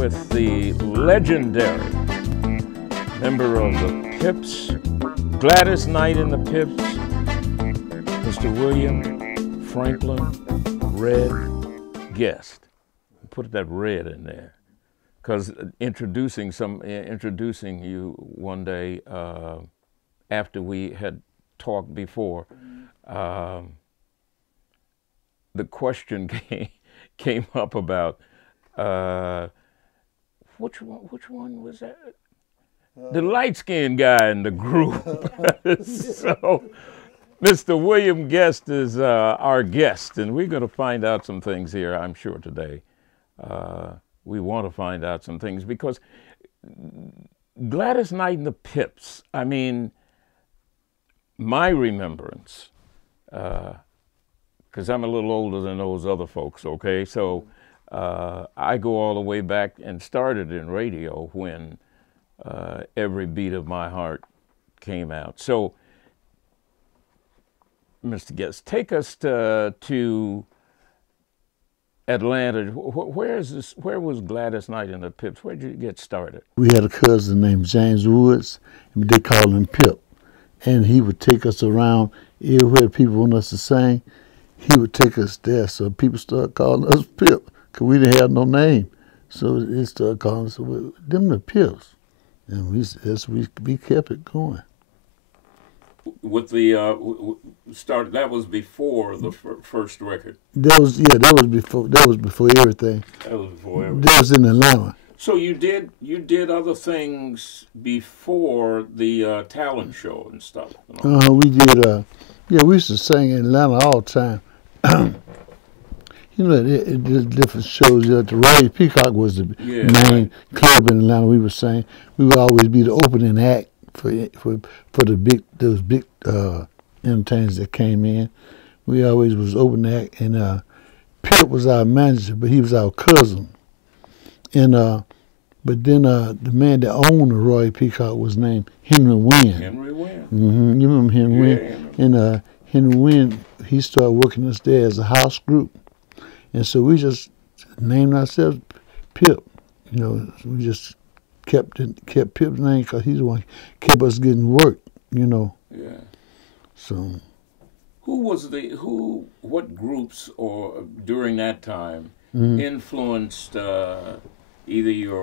with the legendary member of the Pips, Gladys Knight and the Pips, Mr. William Franklin Red Guest. Put that red in there, because introducing you one day after we had talked before, the question came up about which one was that? The light-skinned guy in the group. So, Mr. William Guest is our guest, and we're going to find out some things here, I'm sure, today. We want to find out some things because Gladys Knight and the Pips, I mean, my remembrance, because I'm a little older than those other folks, okay? So I go all the way back and started in radio when Every Beat of My Heart came out. So, Mr. Guest, take us to Atlanta. Where was Gladys Knight and the Pips? Where did you get started? We had a cousin named James Woods, and they called him Pip. And he would take us around everywhere people want us to sing. He would take us there, so people started calling us Pip, because we didn't have no name. So they started calling us, well, them the Pips. And we kept it going. With the start, that was before the first record. That was before everything. That was before everything. That was in Atlanta. So you did other things before the talent show and stuff. We did. We used to sing in Atlanta all the time. You know, it did different shows. The Royal Peacock was the main club in Atlanta. We would sing. We would always be the opening act for those big entertainers that came in. We always was opening act, and Pip was our manager, but he was our cousin. And but then the man that owned the Royal Peacock was named Henry Wynn. Henry Wynn. Mm-hmm. You remember Henry Wynn? And Henry Wynn, he started working us there as a house group. And so we just named ourselves Pip. You know, we just kept Pip's name because he's the one who kept us getting work, you know. Yeah. So. What groups or during that time influenced either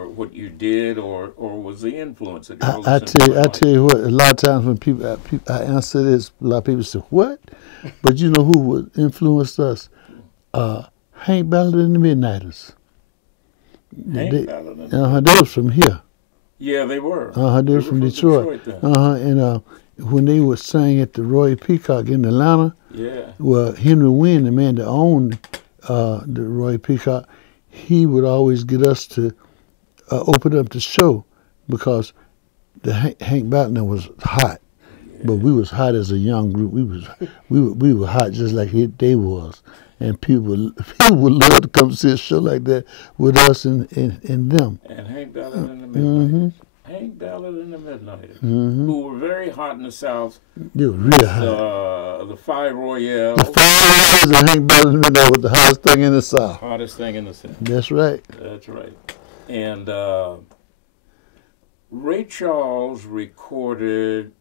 what you did or was the influence that you I tell you what, a lot of times when people I answer this, a lot of people say, what? But you know who would influence us? Hank Ballard and the Midnighters. They was from here. Yeah, they were. They were from Detroit. And when they would sing at the Royal Peacock in Atlanta, well, Henry Wynn, the man that owned the Royal Peacock, he would always get us to open up the show because the Hank Ballard was hot, but we was hot as a young group. We were hot just like they was. And people would love to come see a show like that with us and them. And Hank Ballard and the Midnighters. Hank Ballard and the Midnighters, who were very hot in the South. They were real hot. The Five Royale. The Five Royales and Hank Ballard and the Midnighters was the hottest thing in the South. Hottest thing in the South. That's right. That's right. And Ray Charles recorded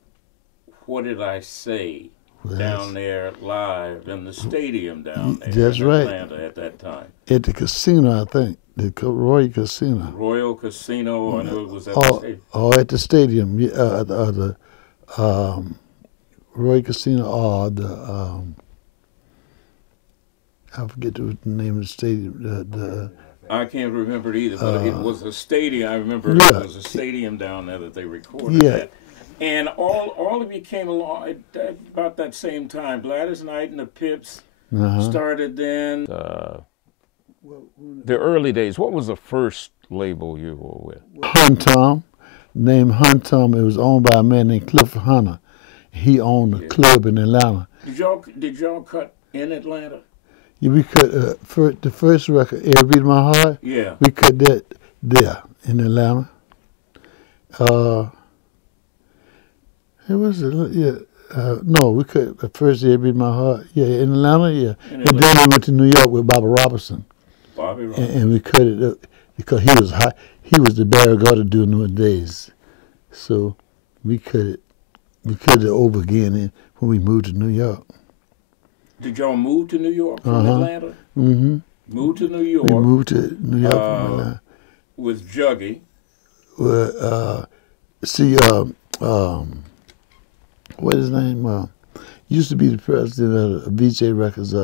What Did I Say? Down there live in the stadium down there That's in right. Atlanta at that time. At the casino, I think. The Royal Casino. Royal Casino, I know it was at the stadium. Or at the stadium, the Royal Casino or the, I forget the name of the stadium. I can't remember it either, but it was a stadium. I remember it was a stadium down there that they recorded at. And all of you came along at about that same time. Gladys Knight and the Pips started then. The early days, what was the first label you were with? Hunt Tom, named Hunt Tom. It was owned by a man named Clifford Hunter. He owned a club in Atlanta. Did y'all cut in Atlanta? Yeah, we cut the first record, Every Beat of My Heart. Yeah. We cut that there in Atlanta. It was, no, we cut the first Every Beat of My Heart. Yeah, in Atlanta, yeah. And then we went to New York with Bobby Robertson. Bobby Robertson. And we cut it up. because he was high. He was the Barry Carter during those days, so we cut it over again when we moved to New York. Did y'all move to New York from Atlanta? Mm-hmm. Moved to New York. We moved to New York from Atlanta. With Juggy. Well, what is his name? Used to be the president of VJ Records.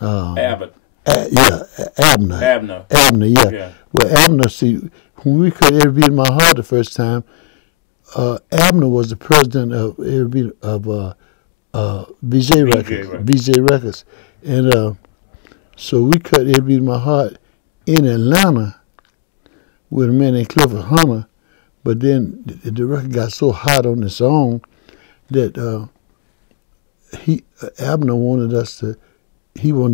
Abbott. Abner. Abner, yeah. Well, Abner, when we cut Every Beat in My Heart the first time, Abner was the president of VJ Records. And so we cut Every Beat in My Heart in Atlanta with a man named Clifford Hunter, but then the record got so hot on its own that Abner wanted to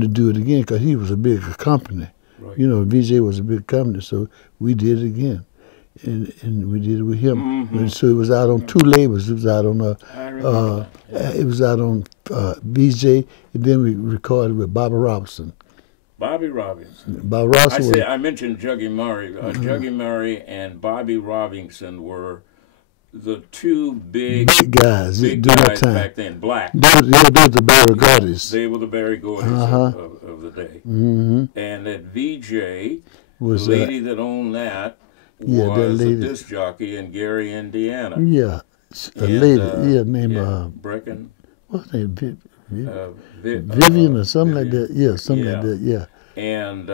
do it again because he was a big company. Right. You know, VJ was a big company, so we did it again. And we did it with him. Mm-hmm. And so it was out on 2 labels. It was out on VJ, and then we recorded with Bobby Robinson. Bobby Robinson. Bobby Robinson. I mentioned Juggy Murray. Juggy Murray and Bobby Robinson were the two big guys during that time. Back then. Black. They were the Barry Gardys. They were the Barry Gardys of the day. Mm-hmm. And that VJ, was the lady that owned that, was a disc jockey in Gary, Indiana. Yeah, lady. Named Brecken. What's her name? Vivian or something like that. Yeah, something like that. Yeah. And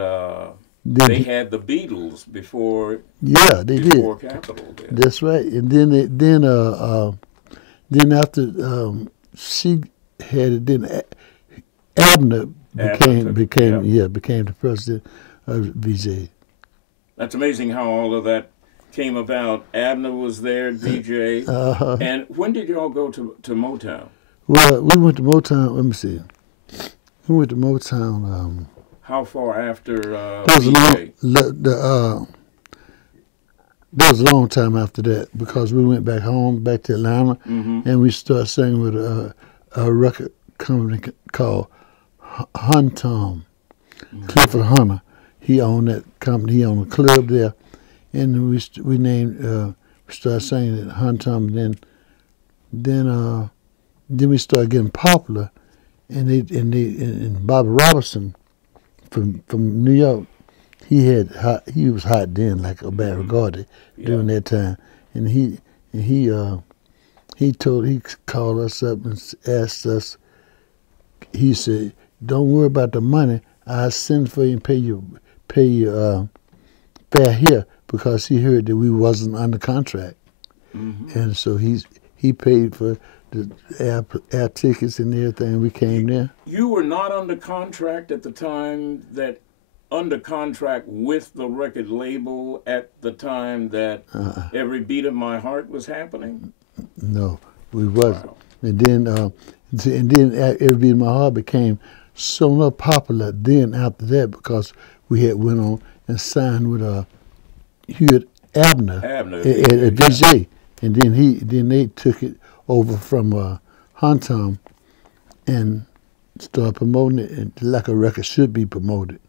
they had the Beatles before. Yeah, they did. Before Capitol did. That's right. And then after she had it, then Abner became the president of VJ. That's amazing how all of that came about. Abner was there, VJ. And when did y'all go to Motown? Well, we went to Motown. Let me see. We went to Motown. How far after that was a long time after that because we went back home, back to Atlanta, and we started singing with a record company called Huntom. Clifford Hunter. He owned that company. He owned a club there, and we started singing at Huntom. Then we started getting popular, and Bobby Robinson from New York, he was hot then like a Barry Gordy during that time, and he called us up and asked us. He said, "Don't worry about the money. I'll send for you and pay you fare here," because he heard that we wasn't under contract, and so he paid for the air tickets and everything. We came there. You were not under contract at the time that, under contract with the record label at the time that Every Beat of My Heart was happening? No, we wasn't. Wow. And then Every Beat of My Heart became so much popular then after that because we had went on and signed with Hewitt Abner at VJ. And then they took it over from Huntom and started promoting it like a record should be promoted.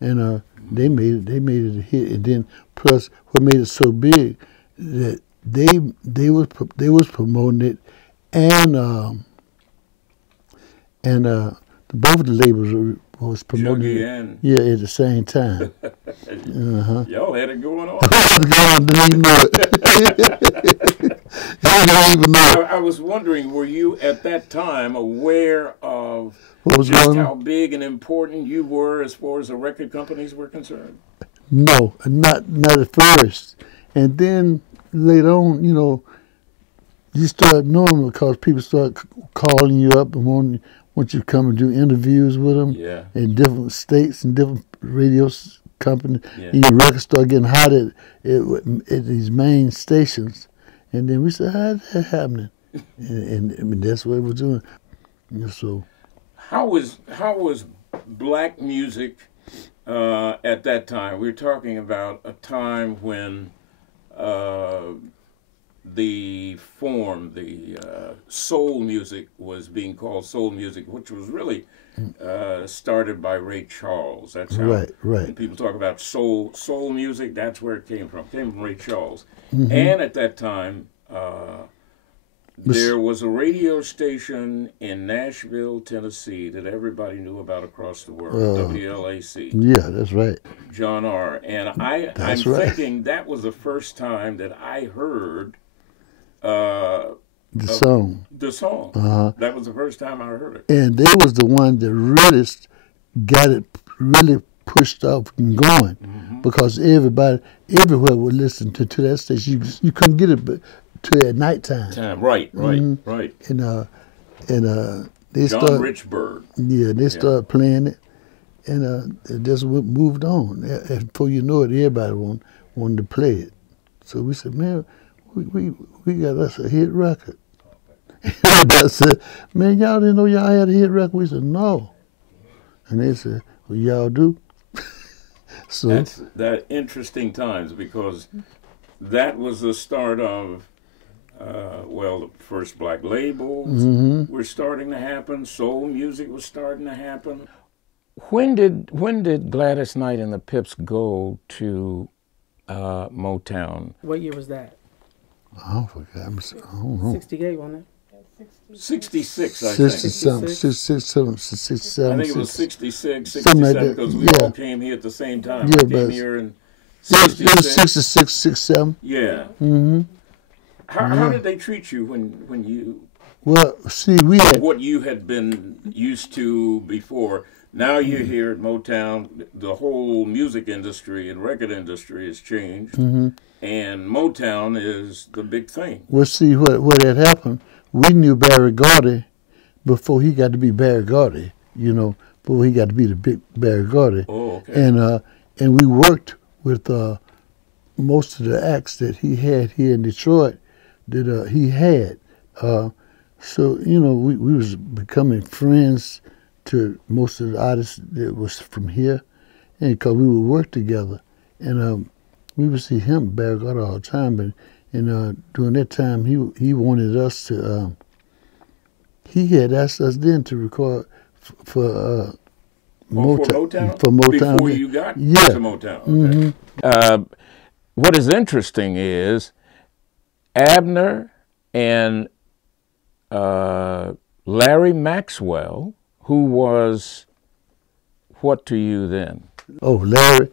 And they made it a hit. And then plus what made it so big that they was promoting it and both of the labels was promoting it. At the same time. Y'all had it going on. Didn't even know it. I didn't even know it. I was wondering, were you at that time aware of just how big and important you were as far as the record companies were concerned? No, not at first. And then later on, you start knowing because people start calling you up and want you to come and do interviews with them in different states and different radio companies. Yeah. And your records start getting hot at these main stations. And then we said, how is that happening? and I mean, that's what we're doing. So, how was black music at that time? We're talking about a time when the form, the soul music was being called soul music, which was really started by Ray Charles. That's how right. when people talk about soul music, that's where it came from. It came from Ray Charles. And at that time, there was a radio station in Nashville, Tennessee that everybody knew about across the world, WLAC. Yeah, that's right. John R. And I'm thinking that was the first time that I heard the song. The song. That was the first time I heard it. And they was the one that really got it really pushed up and going, because everybody everywhere would listen to that station. You couldn't get it to at nighttime. Right. And they John started, Richburg. Yeah, they started playing it, and it just moved on. And before you know it, everybody wanted to play it. So we said, man, we got us a hit record. Everybody said, man, y'all didn't know y'all had a hit record? We said, no. And they said, well, y'all do. So that's that interesting times, because that was the start of the first black labels were starting to happen. Soul music was starting to happen. When did Gladys Knight and the Pips go to Motown? What year was that? I forgot. I don't know. 68, wasn't it? 66, I think. 67. I think it was 66, 67, because we all came here at the same time. Yeah, I came here in it was 66, 67. Yeah. How did they treat you when you... Well, see, we had... What you had been used to before. Now you're here at Motown. The whole music industry and record industry has changed. And Motown is the big thing. Well, see, what had happened, we knew Barry Gordy before he got to be Barry Gordy, before he got to be the big Barry Gordy. Oh, okay. And we worked with most of the acts that he had here in Detroit that he had. So, we was becoming friends to most of the artists that was from here, and because we would work together. And we would see him, Barry Gordy, all the time. And during that time, he wanted us to, he had asked us then to record for Motown? For Motown. Before you got to Motown. Okay. What is interesting is Abner and Larry Maxwell, who was what to you then? Oh, Larry.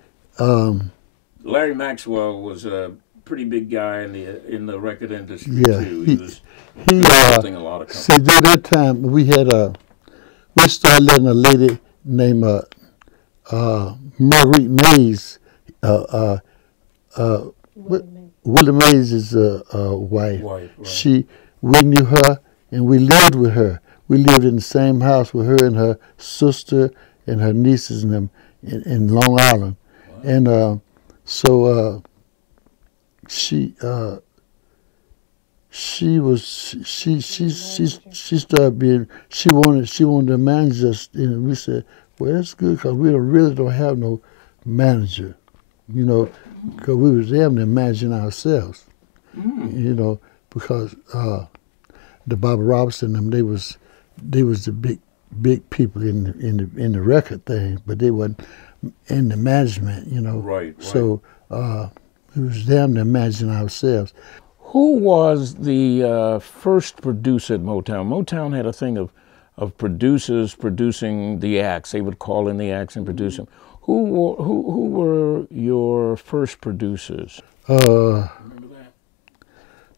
Larry Maxwell was a pretty big guy in the record industry too. He was building a lot of companies. See, during that time we started letting a lady named Marguerite Mays. Willie Mays' wife. Right. We knew her and we lived with her. We lived in the same house with her and her sister and her nieces and them in Long Island. Wow. And so she started being, she wanted to manage us, and we said, well, that's good, because we really don't have no manager, because we was damn near managing ourselves, because the Bobby Robertson and them, they was the big people in the record thing, but they wasn't in the management, Right. So we was damn near managing ourselves. Who was the first producer at Motown? Motown had a thing of producers producing the acts. They would call in the acts and produce them. Who were your first producers? Remember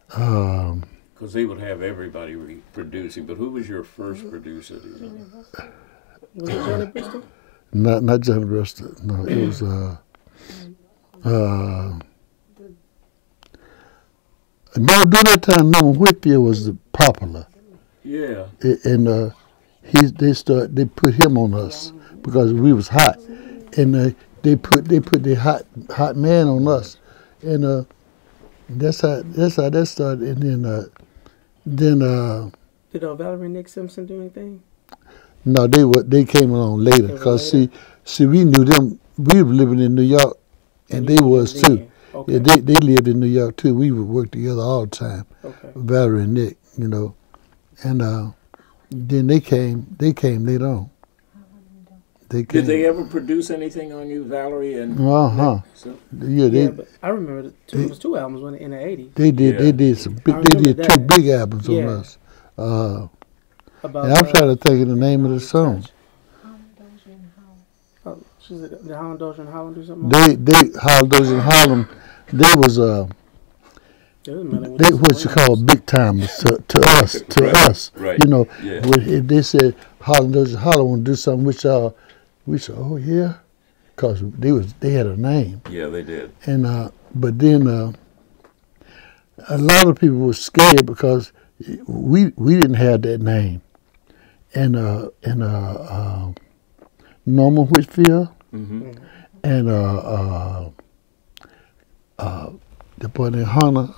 that? Because they would have everybody producing, but who was your first producer? Was it Johnny Bristol? Not Johnny Bristol. No, it was no, during that time, Norman Whitfield was popular. Yeah. And they put him on us because we was hot, and they put the hot man on us, and that's how that started. And then did Valerie and Nick Simpson do anything? No, they came along later, because see we knew them. We were living in New York, and they was too. Okay. Yeah, they lived in New York too. We would work together all the time. Okay. Valerie and Nick, you know, and then they came later on. They came. Did they ever produce anything on you, Valerie and Uh-huh. So, Yeah, Yeah, but I remember it was 2 albums in the 80s. they did. Yeah. They did some. Big, I they remember did two that. big albums Yeah. on us. About, And I'm trying to think of the name of the song. Oh, she's the Holland Dozier and Holland or something. They Holland Dozier and Harlem. They was they what you call big timers to us right. you know. Yeah. If they said Holland Dozier and Harlem want to do something with y'all, we said, oh yeah, because they had a name. Yeah, they did. And but then a lot of people were scared because we didn't have that name. And Norman Whitfield Mm-hmm. and the boy named Hunter.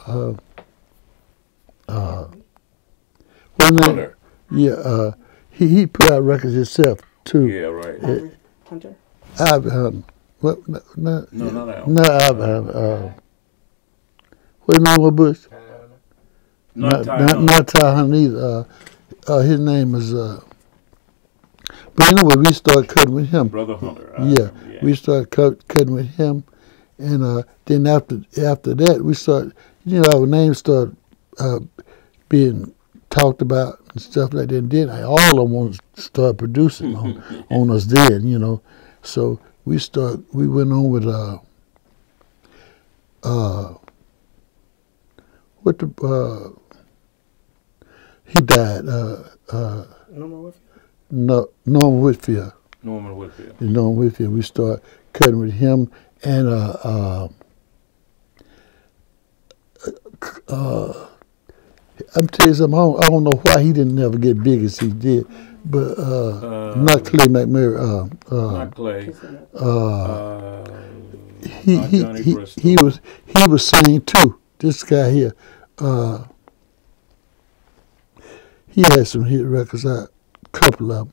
Hunter. Yeah, he put out records himself too. Yeah, right. Hunter? Albert Hunter. What? No, No, not Al. no, Albert Hunter. What name was Bush? Not Teyamo. Not Ty Hunter either. His name is. But anyway, we started cutting with him. Brother Hunter. Yeah, we started cutting with him, and then after that, we started. You know, our names started being talked about and stuff like that. And then all of them wanted to start producing on us. Then, you know, so we went on with what the he died. Norman Whitfield. Norman Whitfield. Norman Whitfield. We started cutting with him, and I'm telling you something. I don't know why he didn't never get big as he did, but not Clay McMurray. Not Clay. He was singing too. This guy here. He had some hit records out, a couple of them.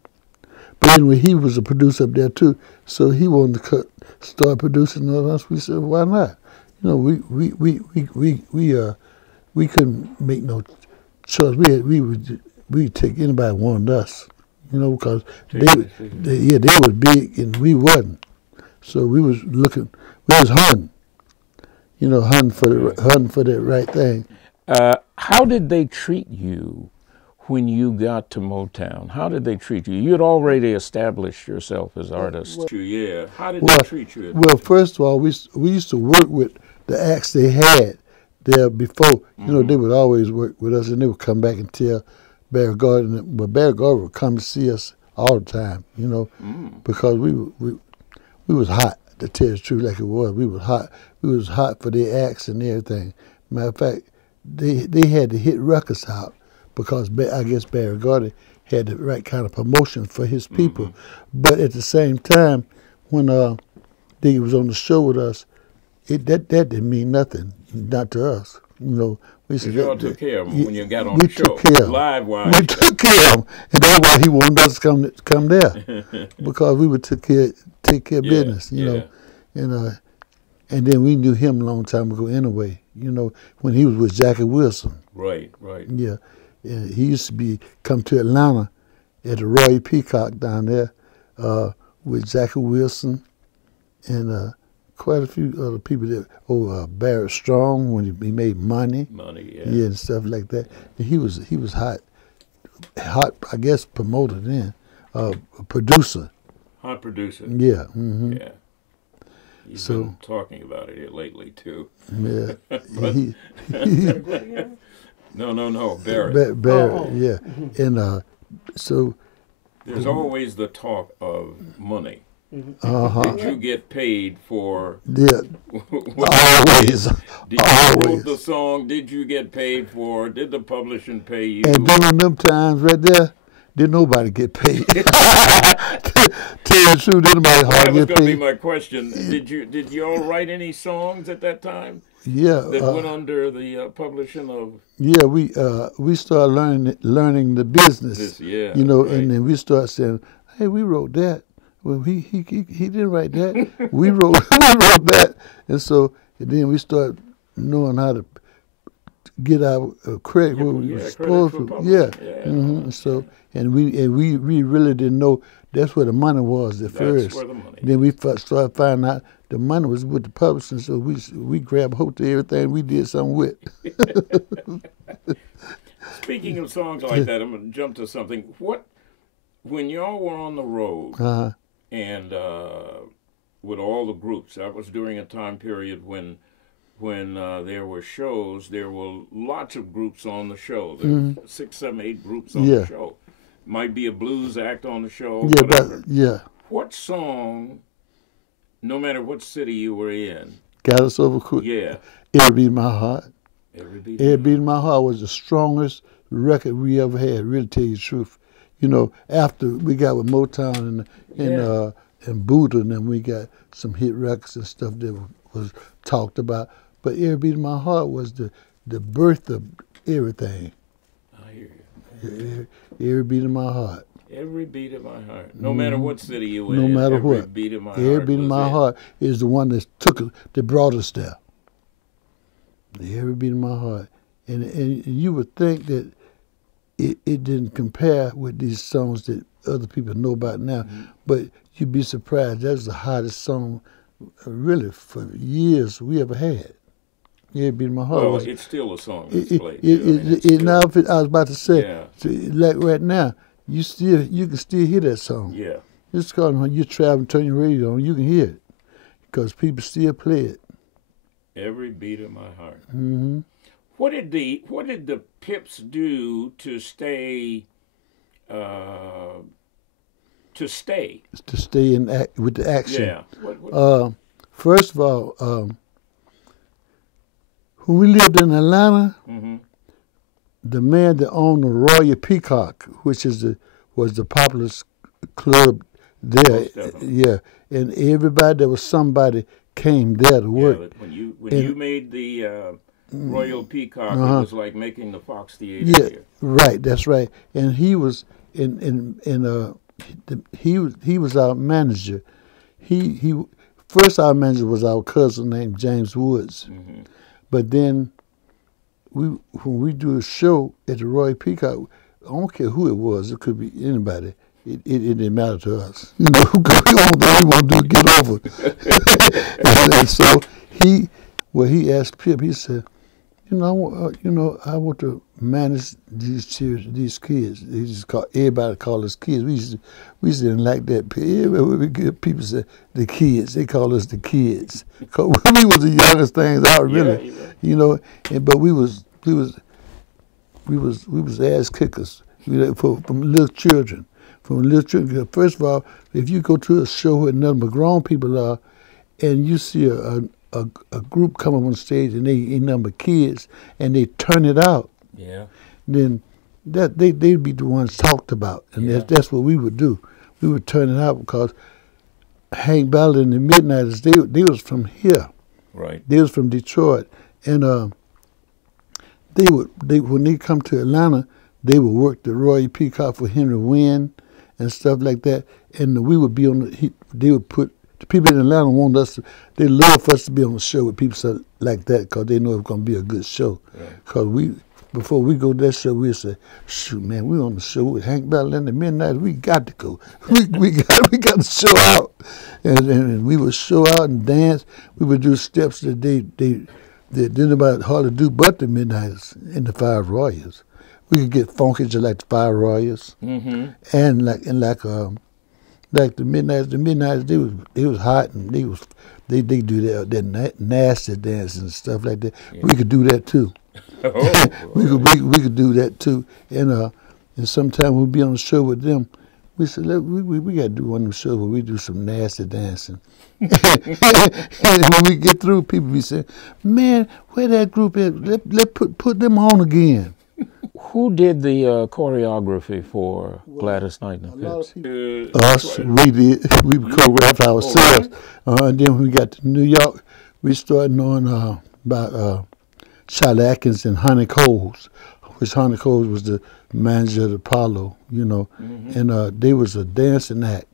But anyway, he was a producer up there too, so he wanted to start producing on us. We said, why not? You know, we couldn't make no choice. We'd take anybody who wanted us, you know, because they was big and we wasn't. So we was hunting, you know, hunting for that right thing. How did they treat you when you got to Motown? How did they treat you? You had already established yourself as artists. Yeah. How did they treat you? Well, first of all, we used to work with the acts they had there before. You know, they would always work with us, and they would come back and tell Barry Gordon. But Barry Gordon would come to see us all the time, you know, because we was hot, to tell the truth like it was. We was hot. We was hot for their acts and everything. Matter of fact, they had to hit records out, because I guess Barry Gordy had the right kind of promotion for his people. But at the same time, when they was on the show with us, that didn't mean nothing, not to us. You know, we said, y'all took care of him when you got on the show. Took care of Live-wise. We took care of him, and that's why he wanted us to come there, because we would take care of business, you know, and then we knew him a long time ago anyway. You know, when he was with Jackie Wilson. Right. Yeah. He used to come to Atlanta at the Royal Peacock down there with Jackie Wilson and quite a few other people there. Barrett Strong, when he made money. Yeah, and stuff like that. And he was hot, I guess, promoter then, producer. Hot producer. Yeah. Mm-hmm. Yeah. He's been talking about it here lately too. Yeah. No, Barrett. Barrett, yeah. And so... There's always the talk of money. Did you get paid for... Yeah, always. Did you wrote the song, did you get paid for? Did the publishing pay you? And during them times right there, didn't nobody get paid. Tell you the truth, didn't nobody hardly get paid. That was going to be my question. Did you all write any songs at that time? Yeah. That went under the publishing of... Yeah, we started learning the business. You know, right. And then we started saying, hey, we wrote that. Well, he didn't write that. we wrote that. And so And then we started knowing how to get our credit where we were supposed to. Yeah. So, and we really didn't know that's where the money was at first. That's where the money. Then we started finding out the money was with the publishing, so we grabbed hold of everything we did something with. Speaking of songs like that, I'm going to jump to something. When y'all were on the road and with all the groups, that was during a time period when there were shows, there were lots of groups on the show. There were 6, 7, 8 groups on the show. Might be a blues act on the show. Yeah. What song, no matter what city you were in, got us over quick? Yeah. Every Beat in My Heart. Every Beat in My Heart was the strongest record we ever had, really tell you the truth. You know, after we got with Motown and Buddha, and then we got some hit records and stuff that was talked about. But Every Beat in My Heart was the birth of everything. I hear you. Every Beat in My Heart. Every beat of my heart. No matter what city you in. No matter every what. Beat of my Every heart Beat in My Heart is the one that brought us there. Every Beat in My Heart. And you would think that it didn't compare with these songs that other people know about now, but you'd be surprised. That's the hottest song, really, for years we ever had. Every Beat in My Heart. Well, it's still a song that's played. Now, I was about to say, like right now, you can still hear that song. Yeah. It's called when you travel, turn your radio on, you can hear it, because people still play it. Every Beat of My Heart. Mm-hmm. What did the Pips do to stay? To stay with the action. Yeah. First of all, when we lived in Atlanta, the man that owned the Royal Peacock, which was the popular club there, and everybody that was somebody came there to work. Yeah, when you made the Royal Peacock, it was like making the Fox Theater here. Right, that's right. And he was he was our manager. First our manager was our cousin named James Woods. But then when we do a show at the Royal Peacock, I don't care who it was, it could be anybody. It didn't matter to us. You know, we want to do get over. and so he asked Pip. He said, I want to manage these kids. He just everybody call us kids. We didn't like that. People said the kids. They call us the kids. Cause we was the youngest things out, really. But we was ass kickers from little children. First of all, if you go to a show where none but grown people are, and you see a group come up on stage and they ain't nothing but kids, and they turn it out, then they'd be the ones talked about, and that's what we would do. We would turn it out because Hank Ballard and the Midnighters, they was from here, right? They was from Detroit, and when they come to Atlanta, they would work the Royal Peacock for Henry Wynn and stuff like that, and we would be on they would put. The people in Atlanta want us they love for us to be on the show with people like that because they know it's going to be a good show. Because before we go to that show, we say, shoot, man, we on the show with Hank Ballard and the Midnight. We got to go. we got to show out. And we would show out and dance. We would do steps that they didn't about hardly do but the Midnighters and the Five Royals. We could get funky just like the Five Royals. And like the Midnighters, they was hot and they do that nasty dance and stuff like that. We could do that too. we could do that too. And sometimes we'd be on the show with them. We said, we got to do one of them shows where we do some nasty dancing. And when we get through, people be saying, man, where that group is? Let's put them on again. Who did the choreography for Gladys Knight and the Pips? Us, we did. We choreographed ourselves. And then when we got to New York, we started knowing about Charlie Atkins and Honey Coles, which Honey Coles was the manager of Apollo, and they was a dancing act.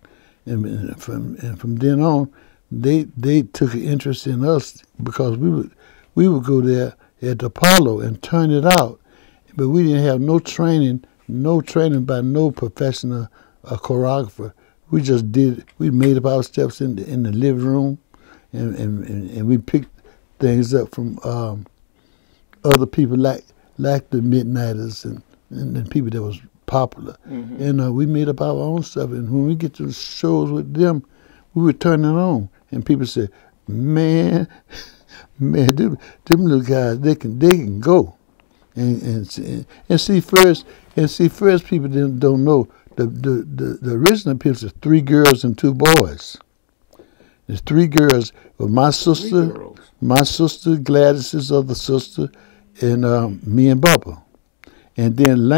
And from then on, they took an interest in us because we would go there at the Apollo and turn it out, but we didn't have no training by no professional choreographer. We just did. We made up our steps in the living room, and we picked things up from other people like the Midnighters and people that was popular. Mm-hmm. And we made up our own stuff. And when we get to the shows with them, we would turn it on. And people say, man, them little guys, they can go. And see first people don't know the original picture is 3 girls and 2 boys. There's 3 girls with my sister, Gladys' other sister, and me and Bubba. And then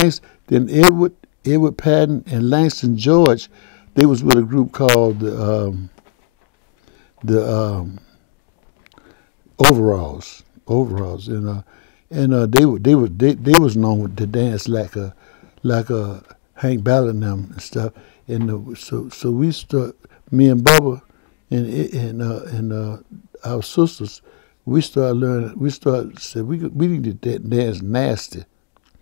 Edward Patten and Langston George, they was with a group called the Overalls, and they was known to dance like a Hank Ballard and them and stuff. And so we start, me and Bubba and our sisters, we started learning. We said we need to dance nasty.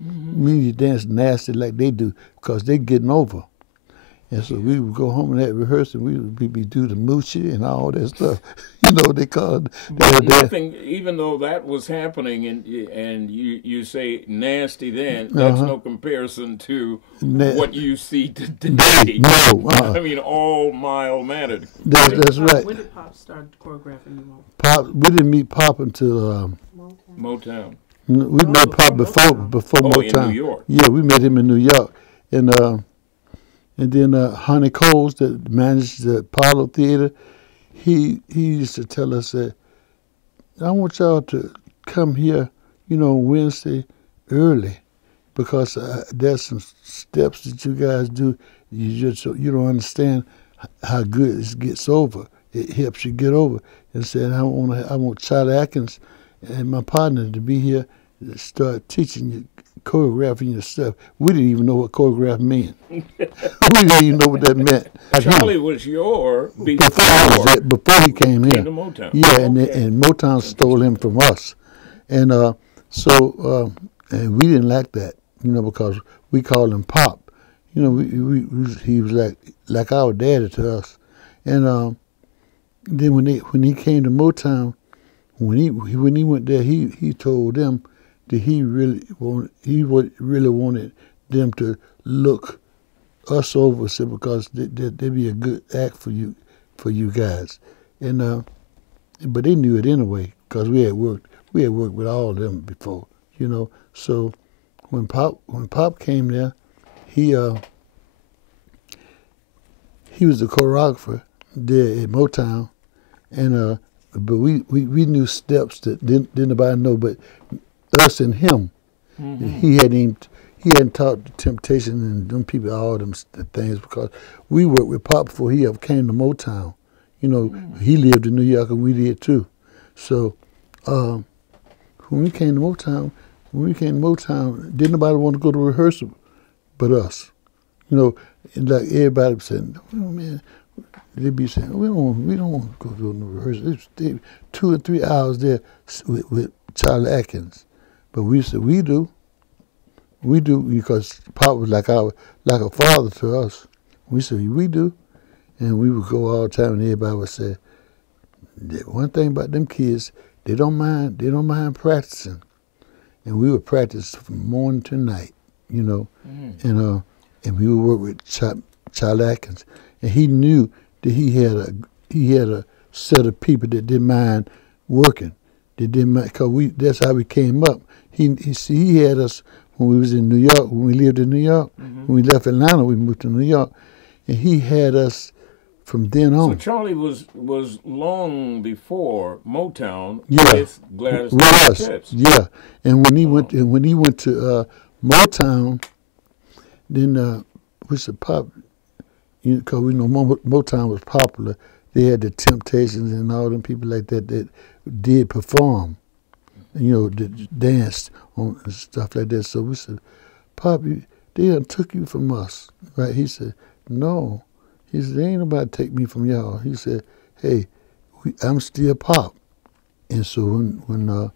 Mm-hmm. We need to dance nasty like they do because they getting over. And so we would go home and at rehearsal, we would be do the moochie and all that stuff. You know what they call it. But nothing, even though that was happening and you say nasty then, that's no comparison to what you see today. No. I mean, all mild-mannered. That's right. When did Pop start choreographing you all? Pop, we didn't meet Pop until... Motown. We met Pop before Motown. In New York. Yeah, we met him in New York. And then Honey Coles, that managed the Apollo Theater, he used to tell us that, I want y'all to come here, Wednesday early, because there's some steps that you guys do. You don't understand how good it gets over. It helps you get over. And said, I want Charlie Atkins and my partner to be here to start teaching you, choreographing your stuff. We didn't even know what choreograph meant. We didn't even know what that meant. Charlie was before he came here. To Motown. Yeah, and Motown stole him from us. And and we didn't like that, because we called him Pop. He was like our daddy to us. And then when he came to Motown, when he went there, he told them that he really wanted them to look us over, because they'd be a good act for you guys. And but they knew it anyway, because we had worked with all of them before, So when Pop came there, he was the choreographer there at Motown, and but we knew steps that didn't nobody know but us and him. Mm-hmm. He hadn't taught the Temptation and them people all them things, because we worked with Pop before he ever came to Motown. He lived in New York and we did too. So when we came to Motown, didn't nobody want to go to rehearsal but us. And like everybody said, man, they'd be saying, we don't want to go to no rehearsal. It's 2 or 3 hours there with Charlie Atkins. But we said, we do, because Pop was like a father to us. We said, we do. And we would go all the time, and everybody would say, one thing about them kids, they don't mind practicing. And we would practice from morning to night, and we would work with Charlie Atkins. And he knew that he had a set of people that didn't mind working. They didn't mind, because that's how we came up. He had us when we was in New York, when we lived in New York. Mm-hmm. When we left Atlanta, we moved to New York. And he had us from then on. So Charlie was long before Motown, yeah, with Gladys with us. Tips. Yeah. And when he went to Motown, then we said, Pop, because we know Motown was popular. They had the Temptations and all them people like that did perform, that danced on and stuff like that. So we said, Pop, they done took you from us, right? He said, no. He said, ain't nobody take me from y'all. He said, hey, I'm still Pop. And so when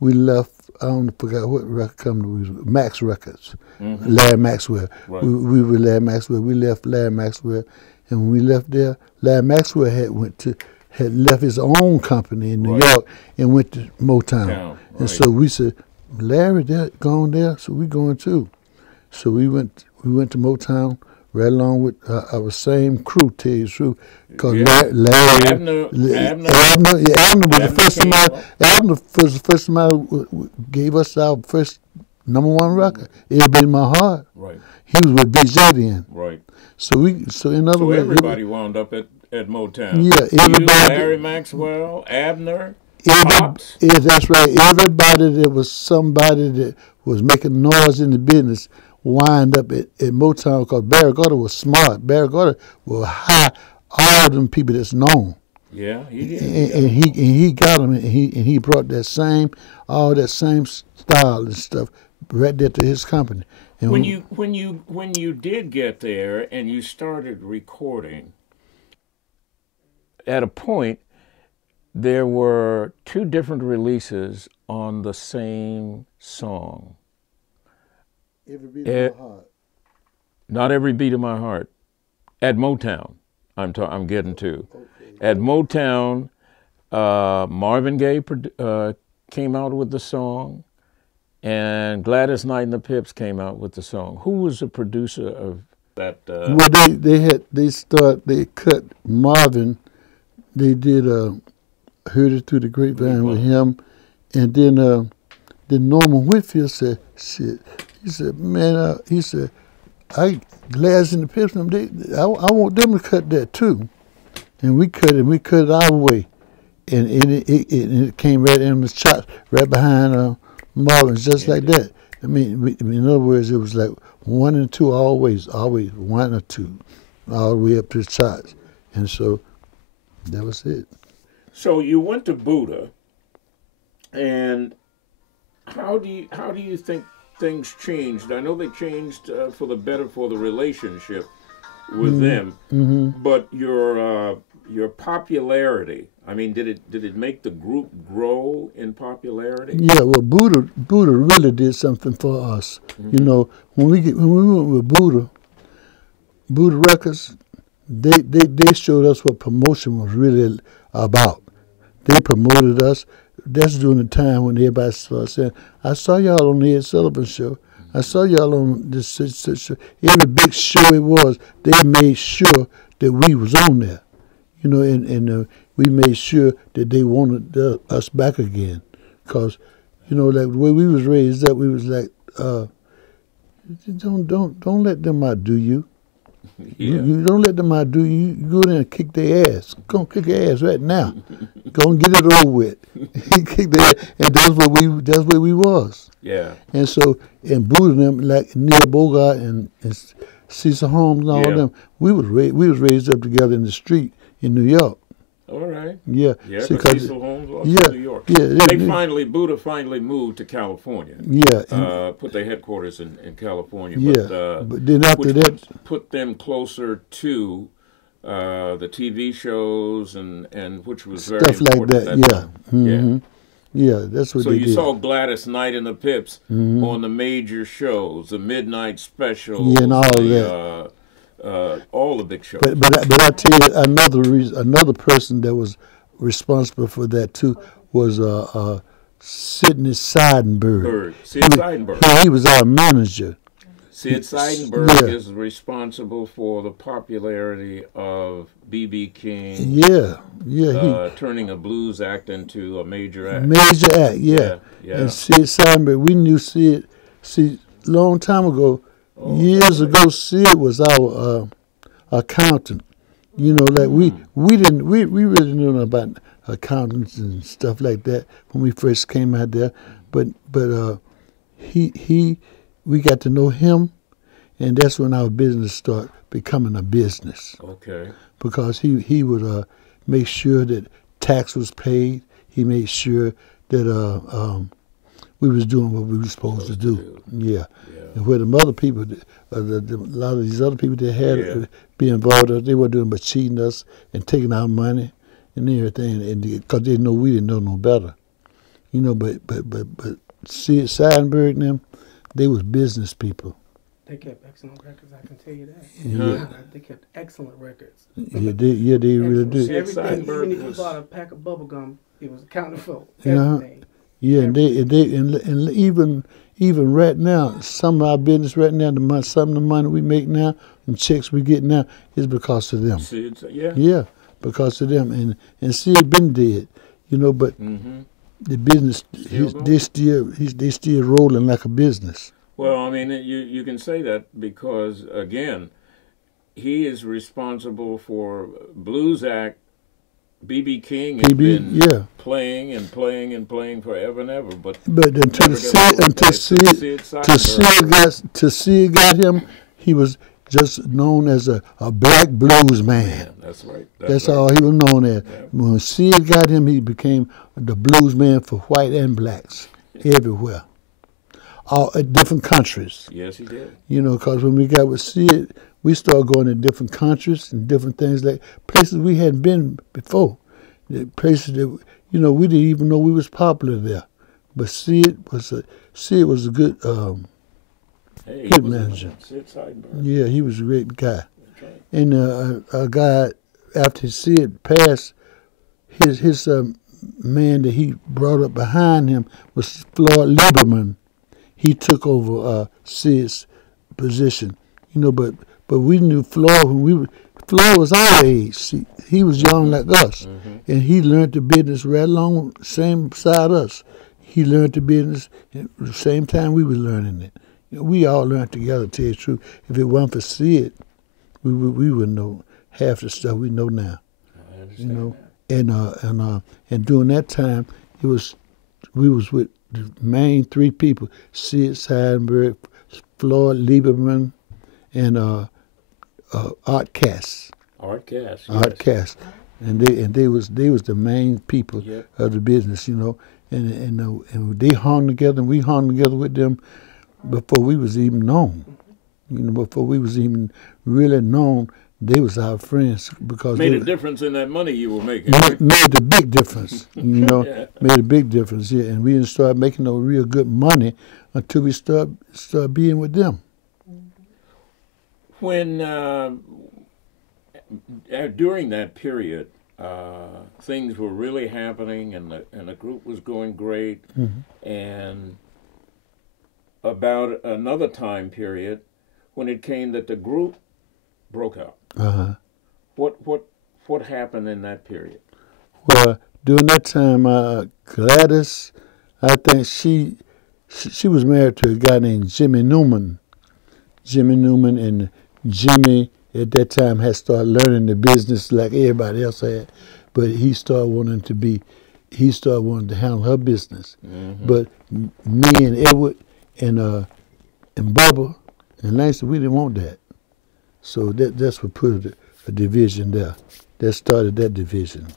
we left, I don't forgot what record company we was, Max Records, Larry Maxwell. Right. We were Larry Maxwell. We left Larry Maxwell, and when we left there, Larry Maxwell had left his own company in New York and went to Motown. Right. And so we said, Larry, gone there, so we going too. So we went to Motown right along with our same crew, tell you the truth. Because Larry, Abner was the first time. Abner was the first time gave us our first #1 record. Everybody in My Heart. Right. He was with BJ then. Right. So in other words, everybody wound up at Motown. Yeah, everybody. You, Larry Maxwell, Abner. Yeah, that's right. Everybody that was somebody that was making noise in the business wind up at Motown because Barry Gordy was smart. Barry Gordy was high all them people that's known. Yeah, he did. And he got them, and he brought all that same style and stuff right there to his company. And when you did get there and you started recording, at a point there were 2 different releases on the same song. Every Beat of My Heart. Not Every Beat of My Heart. At Motown, I'm getting to. Okay. At Motown, Marvin Gaye came out with the song, and Gladys Knight and the Pips came out with the song. Who was the producer of that? Well, they cut Marvin. They did Heard It Through the Grapevine with him, and then Norman Whitfield said, "Shit." He said, "Man," he said, Gladys and the Pips, I want them to cut that too." And we cut it our way. And it came right in the chops, right behind Marvin's, just like that. I mean, in other words, it was like 1 and 2 always 1 or 2, all the way up to the chops. And so that was it. So you went to Buddha, and how do you think things changed? I know they changed for the better for the relationship with them, but your popularity. I mean, did it make the group grow in popularity? Yeah, well, Buddha really did something for us. You know, when we went with Buddha Records, they showed us what promotion was really about. They promoted us. That's during the time when everybody started saying, "I saw y'all on the Ed Sullivan Show. I saw y'all on this show." Every big show it was, they made sure that we was on there. You know, and we made sure that they wanted us back again. Because, you know, like the way we was raised up, we was like, don't let them outdo you. Yeah. You don't let them outdo you. You go there and kick their ass. Go and kick their ass right now. Go and get it over with. Kick their ass. And that's where we was. Yeah. And so, and Buddha them, like Neil Bogart and Cecil Holmes and all them, we was raised up together in the street in New York. All right. Yeah. Yeah, Cecil Holmes was in New York. Yeah. Buddha finally moved to California. Yeah. Put their headquarters in California. Yeah. But then after that, put them closer to the TV shows and which was very stuff like important. That. Yeah. Yeah, that's what so they did. So you saw Gladys Knight and the Pips on the major shows, the midnight specials, and all that. All the big shows. But I tell you another person that was responsible for that too was Sidney Seidenberg. He was our manager. Sid Seidenberg is responsible for the popularity of B.B. King. Yeah. Turning a blues act into a major act. Yeah. And Sid Seidenberg, we knew Sid. See, long time ago, years ago, Sid was our accountant. You know, like we really didn't know about accountants and stuff like that when we first came out there. But we got to know him, and that's when our business started becoming a business. Okay. Because he would make sure that tax was paid. He made sure that we was doing what we were supposed to do. Yeah. And where the other people, a lot of these other people that had be involved, they were doing but cheating us and taking our money and everything, and because they know we didn't know no better, you know. But see, Seidenberg and them, they was business people. They kept excellent records, I can tell you that. Yeah. They kept excellent records. Yeah, they really did. Everything, even if you bought a pack of bubble gum, it was accounted for. Uh-huh. Everything. Yeah, and even right now, some of our business right now, some of the money we make now and checks we get now is because of them. Yeah, because of them, and see, it been dead, you know. But the business, they still rolling like a business. Well, I mean, you can say that because again, he is responsible for Blues Act. B.B. King has been playing and playing and playing forever and ever, but to see it got him, he was just known as a black blues man. That's right. That's all he was known as. Yeah. When Sid got him, he became the blues man for white and blacks everywhere, all different countries. Yes, he did. You know, because when we got with Sid, we started going to different countries and different things, like places we hadn't been before. Places that, you know, we didn't even know we was popular there. But Sid was a good good manager. Sid Seidenberg. Yeah, he was a great guy. Right. And a guy, after Sid passed, his man that he brought up behind him was Floyd Lieberman. He took over Sid's position, you know, but we knew Floyd when Floyd was our age. He was young like us, and he learned the business right along same side us. He learned the business at the same time we was learning it. You know, we all learned together, to tell you the truth. If it wasn't for Sid, we wouldn't know half the stuff we know now. I understand. You know, and during that time, we was with the main three people: Sid Seidenberg, Floyd Lieberman, and Art Cass. Art Cass, and they was the main people of the business, you know, and they hung together, and we hung together with them before we was even known, you know, before we was even really known. They was our friends because made a difference in that money you were making. Made a big difference, you know. Made a big difference, yeah. And we didn't start making no real good money until we start being with them. When during that period, things were really happening, and the group was going great, and about another time period when it came that the group broke up. What happened in that period? Well, during that time, Gladys, I think she was married to a guy named Jimmy Newman. And Jimmy at that time had started learning the business like everybody else had, but he started wanting to handle her business. But me and Edward and Bubba and Langston, we didn't want that. So that's what put a division there. That started that division.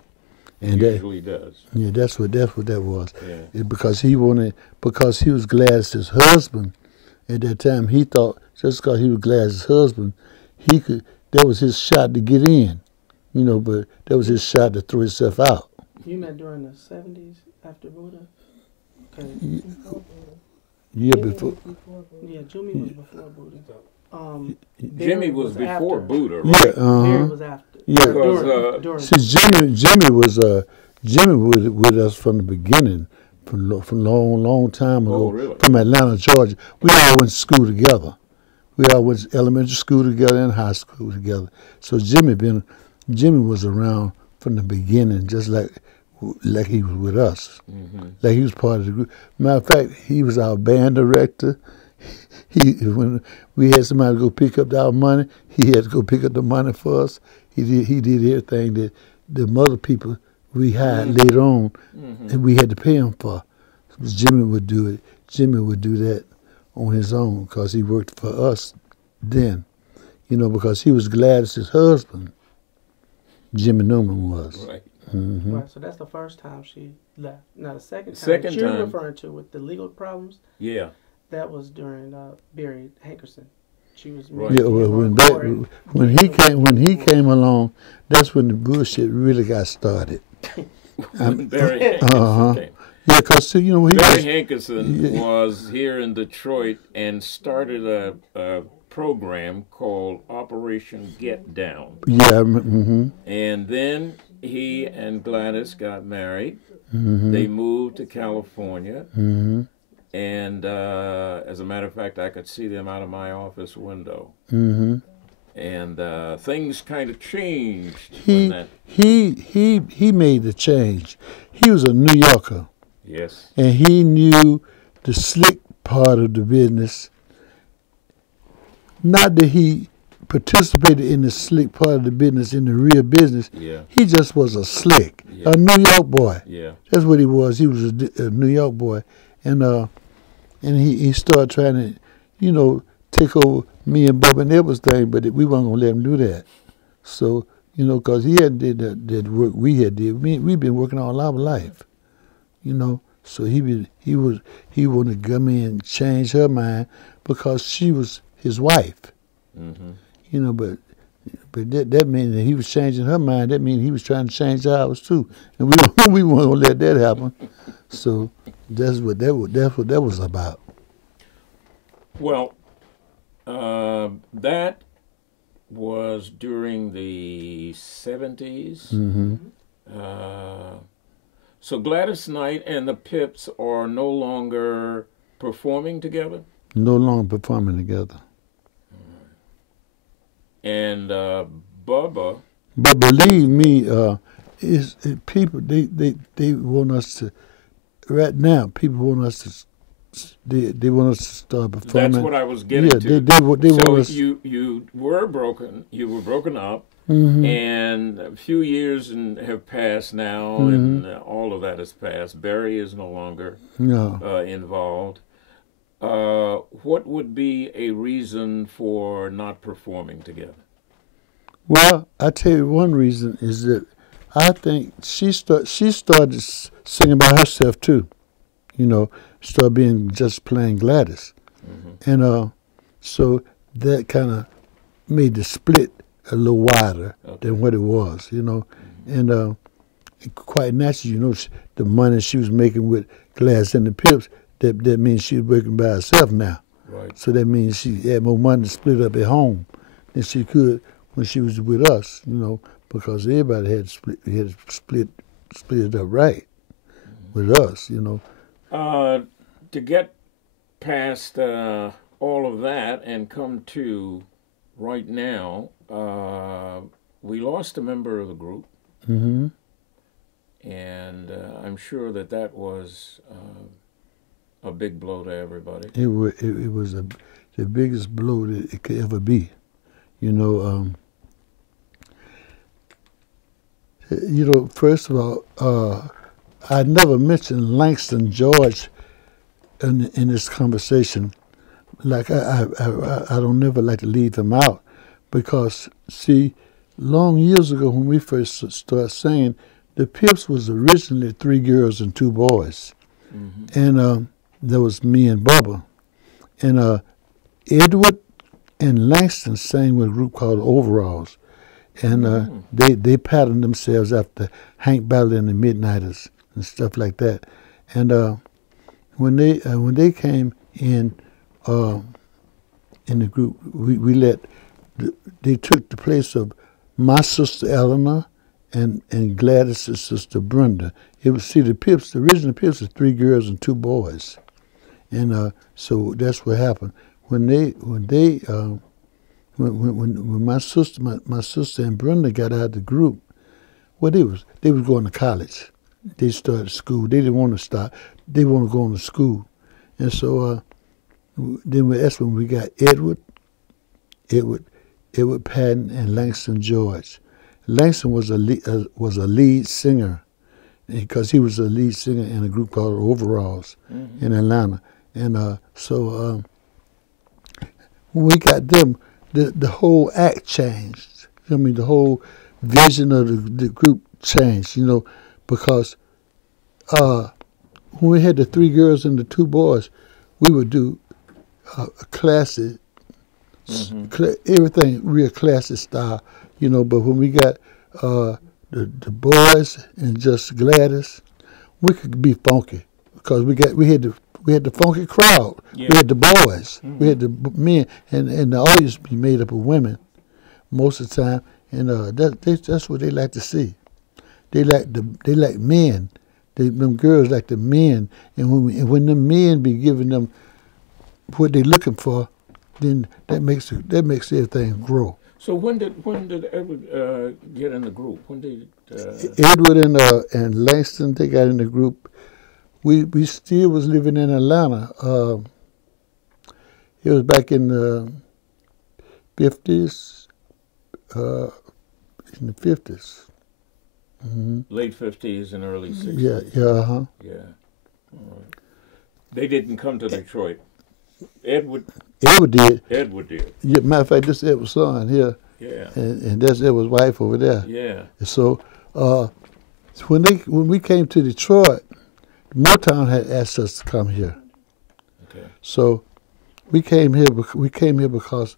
And it usually does. Yeah, that's what that was. Yeah. Because he was Gladys' husband at that time. He thought just because he was Gladys' husband, that was his shot to get in, you know. But that was his shot to throw himself out. You met during the 70s after Buddha. Okay. Yeah, before. Yeah, Jimmy was before Buddha. Jimmy was before after. Buddha, right? Yeah, Barry was after. Yeah, during. See, Jimmy was with us from the beginning, from long time ago. Oh, really? From Atlanta, Georgia. We all went to school together. We all went to elementary school together and high school together. So Jimmy was around from the beginning, just like he was with us, like he was part of the group. Matter of fact, he was our band director. When we had somebody to go pick up our money, he had to go pick up the money for us. He did everything that the other people we hired later on, and we had to pay him for. Jimmy would do it. Jimmy would do that on his own because he worked for us then, you know, because he was Gladys' husband. Jimmy Newman was. Right. Right, so that's the first time she left. Now the second time you're referring to with the legal problems. Yeah. That was during Barry Hankerson. She was yeah. Well, when he came along, that's when the bullshit really got started. Barry Hankinson came. Yeah, because Barry Hankinson was here in Detroit and started a program called Operation Get Down. Yeah. And then he and Gladys got married. They moved to California. And as a matter of fact, I could see them out of my office window. And things kind of changed. He made the change. He was a New Yorker. Yes. And he knew the slick part of the business. Not that he participated in the slick part of the business, in the real business. Yeah. He just was a slick, a New York boy. Yeah. That's what he was. He was a New York boy. And he started trying to, take over me and Bubba and everything, but we weren't going to let him do that. So, because he hadn't did that work we had did. We've been working all our life, So he wanted to come in and change her mind because she was his wife. But that meant that he was changing her mind. That means he was trying to change ours too, and we weren't going to let that happen. So that's what that was about. Well, that was during the 70s. So Gladys Knight and the Pips are no longer performing together? No longer performing together. And Bubba? But believe me, people, they want us to, right now, people want us to, they want us to start performing. That's what I was getting to. They want us. So you were broken up, and a few years have passed now, and all of that has passed. Barry is no longer involved. What would be a reason for not performing together? Well, I tell you one reason is that I think she started singing by herself too. Started being just playing Gladys. And so that kind of made the split a little wider than what it was, And quite naturally, the money she was making with Gladys and the Pips, that means she was working by herself now. Right. So that means she had more money to split up at home than she could when she was with us, because everybody had to split it up right with us, To get past all of that and come to right now, we lost a member of the group. And I'm sure that was a big blow to everybody. It was the biggest blow that it could ever be. First of all, I never mentioned Langston George in this conversation. Like I don't never like to leave him out, because see, long years ago when we first started singing, the Pips was originally 3 girls and 2 boys, and there was me and Bubba, and Edward and Langston sang with a group called Overalls, and they patterned themselves after Hank Ballard and the Midnighters and stuff like that, and when they came in the group, they took the place of my sister Eleanor and Gladys' sister Brenda. The original Pips was 3 girls and 2 boys, and so that's what happened when my sister and Brenda got out of the group. Well, they was going to college. They started school. They didn't want to stop. They want to go on to school, and so that's when we got Edward Patten and Langston George. Langston was a lead singer, because he was a lead singer in a group called Overalls in Atlanta, and so when we got them, the whole act changed. The whole vision of the group changed. Because when we had the 3 girls and the 2 boys, we would do a classy, everything real classy style, But when we got the boys and just Gladys, we could be funky because we had the funky crowd. Yeah. We had the boys, we had the men, and the audience be made up of women most of the time, and that's what they like to see. They like men. Them girls like the men, and when the men be giving them what they looking for, then that makes everything grow. So when did Edward get in the group? When did Edward and Langston, they got in the group? We still was living in Atlanta. It was back in the 50s. In the 50s. Mm-hmm. Late 50s and early 60s. Yeah, Yeah. All right. They didn't come to Detroit. Edward did. Edward did. Yeah, matter of fact, this is Edward's son here. Yeah. And that's Edward's wife over there. Yeah. So when we came to Detroit, Motown had asked us to come here. Okay. So we came here because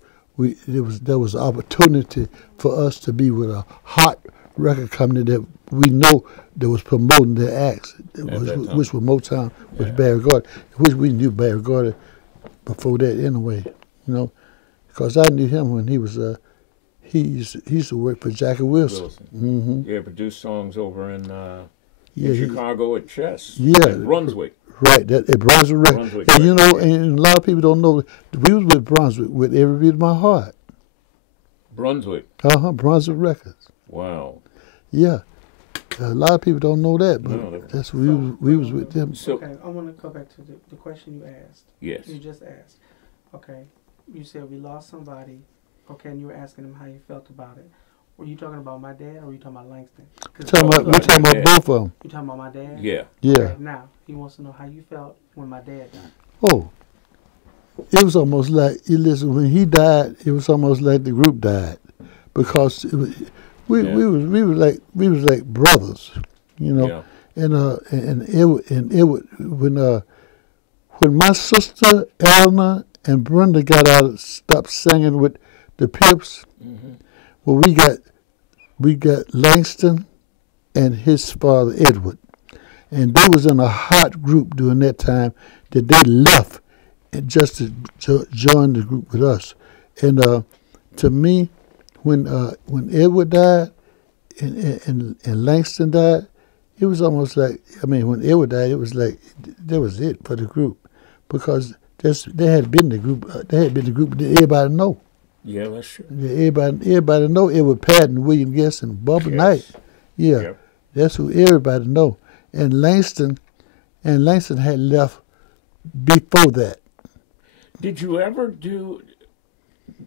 there was an opportunity for us to be with a hot record company that we know that was promoting their acts, which was Motown, was Barry Gordy, which we knew Barry Gordy before that anyway, because I knew him when he was he used to work for Jackie Wilson. Mm-hmm. Yeah, produced songs over in Chicago at Chess. Yeah, in Brunswick. Right, at Brunswick. And and a lot of people don't know we was with Brunswick with every beat of my heart. Brunswick. Brunswick Records. Wow. Yeah. A lot of people don't know that, but that's we was with them. So, okay, I want to go back to the question you asked. Yes. You just asked. Okay, you said we lost somebody. Okay, and you were asking him how you felt about it. Were you talking about my dad or were you talking about Langston? We're talking about both of them. You talking about my dad? Yeah. Yeah. Okay, now, he wants to know how you felt when my dad died. Oh. It was almost like, when he died, it was almost like the group died. Because we was like brothers, Yeah. And when my sister Eleanor and Brenda stopped singing with the Pips, well, we got Langston and his father Edward, and they was in a hot group during that time that they left just to join the group with us. And to me, when Edward died and Langston died, it was almost like, when Edward died, it was like that was it for the group, because they had been the group that everybody know. Yeah, that's true. Everybody know Edward Patten, William Guest, and Bubba Knight. Yeah, yep. That's who everybody know. And Langston had left before that. Did you ever do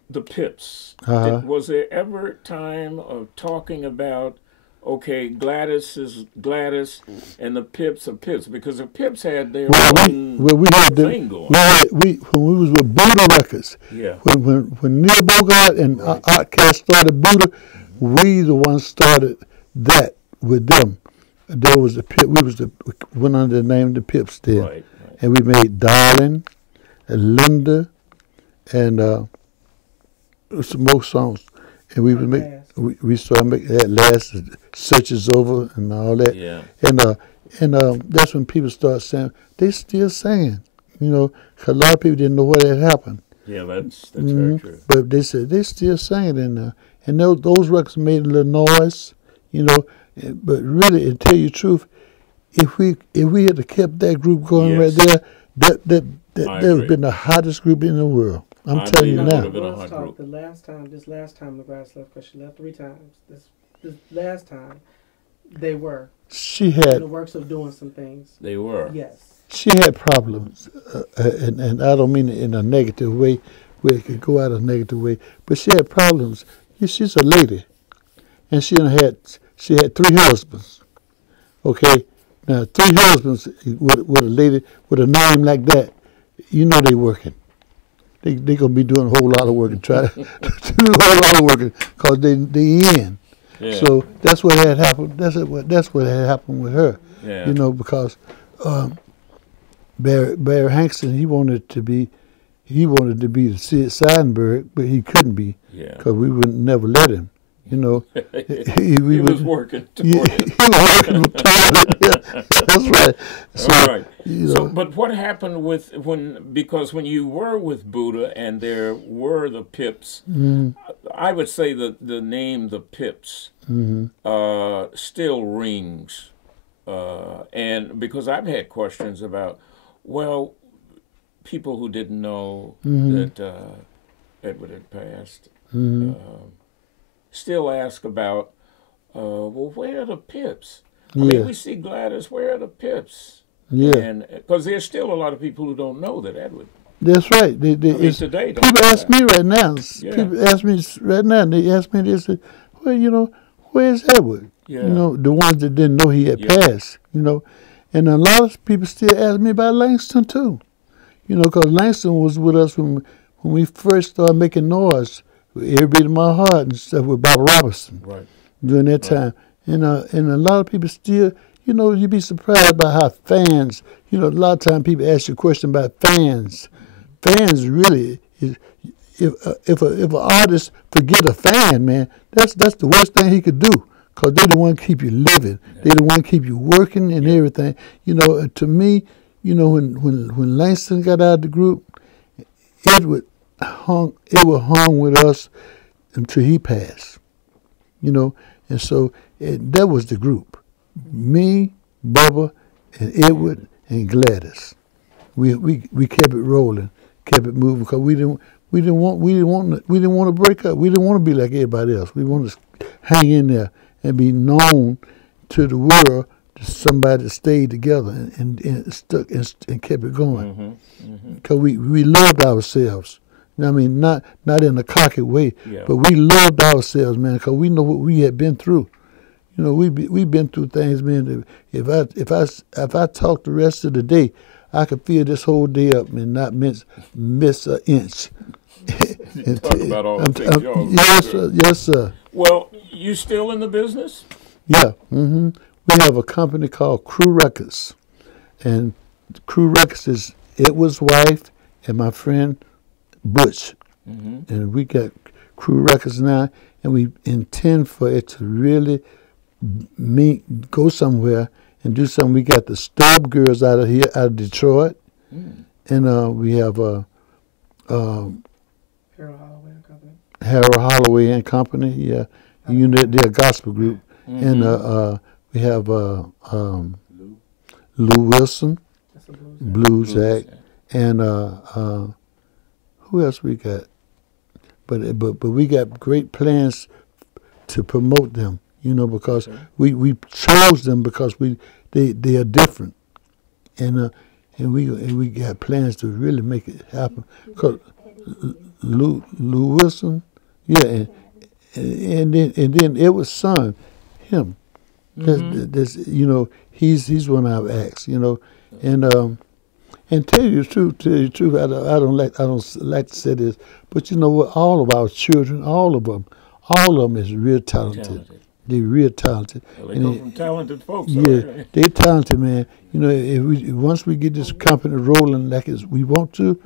the Pips? Was there ever time of talking about, okay, Gladys is Gladys and the Pips are Pips? Because the Pips had their own thing going. When we was with Butler Records, yeah. When Neil Bogart and Outkast started Butler, we the ones started that with them. There was the Pip. We went under the name of the Pips then, right. And we made Darling, and Linda, and some more songs. And we started making that last Search Is Over and all that. Yeah. And that's when people start saying they still singing, because a lot of people didn't know what had happened. Yeah, that's very true. But they said they still singing in there, and those records made a little noise, But really, to tell you the truth, if we had kept that group going right there, that would have been the hottest group in the world. I'm telling you now. This last time the Gladys left, because she left 3 times. This last time, they were. She had in the works of doing some things. They were. Yes. She had problems, and I don't mean it in a negative way, where it could go out a negative way, but she had problems. She's a lady, and she had 3 husbands. Okay, now 3 husbands with a lady with a name like that, they working. They gonna be doing a whole lot of work and try to do a whole lot of work because they in. Yeah. So that's what had happened. That's what had happened with her. Yeah. Because Barry Hankston, he wanted to be the Sid Seidenberg, but he couldn't be because we would never let him You know, he was working. He was working toward it. That's right. So, all right. You know, So, but what happened because when you were with Buddha and there were the Pips, I would say that the name the Pips still rings, and because I've had questions about, well, people who didn't know that Edward had passed. Still ask about, well, where are the Pips? I mean, we see Gladys, where are the Pips? Yeah. And because there's still a lot of people who don't know that Edward. That's right. Today, people ask me right now. Yeah. People ask me right now, and they ask me, they say, well, you know, where's Edward? Yeah. You know, the ones that didn't know he had passed, you know. And a lot of people still ask me about Langston, too. You know, because Langston was with us when we first started making noise. Every Beat of My Heart and stuff with Bob Robertson during that time. And a lot of people still, you know, you'd be surprised by how fans, you know, a lot of times people ask you a question about fans. Fans really, if an artist forget a fan, man, that's the worst thing he could do, because they the one keep you living. They the one keep you working and everything. You know, to me, you know, when Langston got out of the group, Edward hung with us until he passed, you know, and so that was the group, me, Bubba, and Edward and Gladys. We kept it rolling, kept it moving, because we didn't want to break up. We didn't want to be like everybody else. We wanted to hang in there and be known to the world as somebody that stayed together and stuck and kept it going, because we loved ourselves. I mean, not in a cocky way, but we loved ourselves, man, because we know what we had been through. You know, we've been through things, man. If I talk the rest of the day, I could fill this whole day up and not miss an inch. Talk about all the things y'all. Yes, sir. Well, you still in the business? Yeah. We have a company called Crew Records, and Crew Records is Edward's wife and my friend Butch, and we got Crew Records now, and we intend for it to really go somewhere and do something. We got the Stub Girls out of here, out of Detroit, and we have Harold Holloway and Company. Yeah, you know, they're a gospel group, and we have Lou Wilson, blues act, and who else we got? But we got great plans to promote them, you know, because we chose them because they are different, and we got plans to really make it happen. Cause Lou Wilson, and then Edward's son, him, that's you know, he's one of our acts, you know, and tell you the truth, I don't like to say this, but you know what? All of our children, all of them is real talented. They're real talented. Well, they come from talented folks. Yeah, they're talented, man. You know, once we get this company rolling like we want to,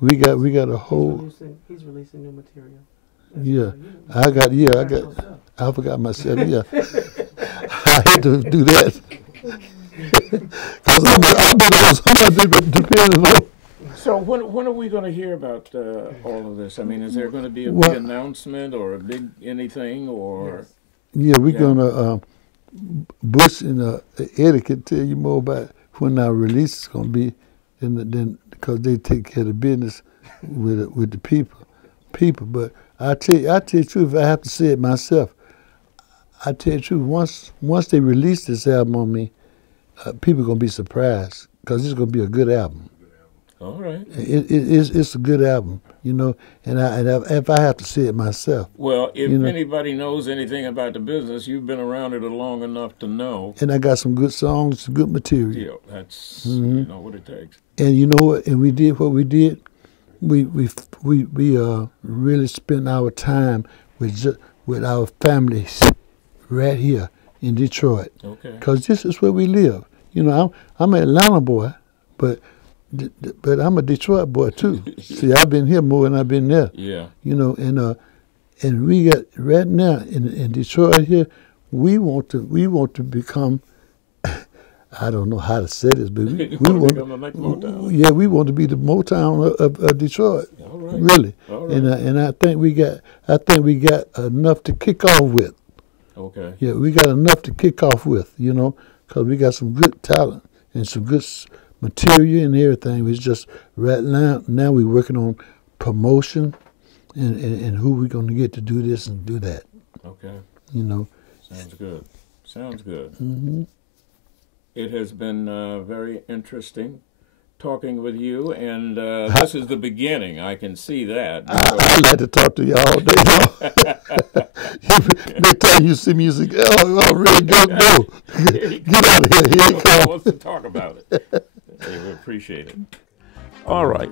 we got a whole. He's releasing new material. I forgot myself. Yeah, I had to do that. Because I'm depending on. So when are we going to hear about all of this? I mean, is there going to be a big announcement or a big anything or? Yeah, we're gonna. Bush and Eddie can tell you more about when our release is going to be, then because they take care of the business with the people. But I tell you the truth. If I have to say it myself, I tell you the truth. Once they release this album on me, people are going to be surprised, because it's going to be a good album. All right. It's a good album, you know, and if I have to say it myself. Well, if anybody knows anything about the business, you've been around it long enough to know. And I got some good songs, some good material. Yeah, that's you know what it takes. And you know what? And we did what we did. We really spent our time with our families right here in Detroit. Okay. Because this is where we live. You know, I'm an Atlanta boy, but I'm a Detroit boy too. See, I've been here more than I've been there. Yeah. You know, And we got right now in Detroit here, we want to become. I don't know how to say this, but we want to become the next Motown. Yeah, we want to be the Motown of Detroit. All right. Really. All right. And I think we got enough to kick off with. Okay. Yeah, we got enough to kick off with, you know, because we got some good talent and some good material and everything. It's just right now we're working on promotion and who we're going to get to do this and do that. Okay. You know. Sounds good. Sounds good. Mm-hmm. It has been very interesting talking with you, and this is the beginning. I can see that. I like to talk to you all day long. Next time you see me, you say, "Oh, I'm ready to go. Get out of here. Here he comes." Wants to talk about it. We appreciate it. All right.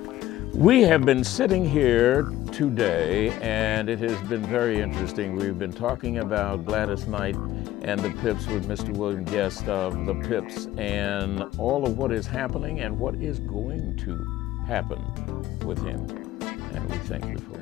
We have been sitting here today, and it has been very interesting. We've been talking about Gladys Knight and the Pips with Mr. William Guest of the Pips and all of what is happening and what is going to happen with him. And we thank you for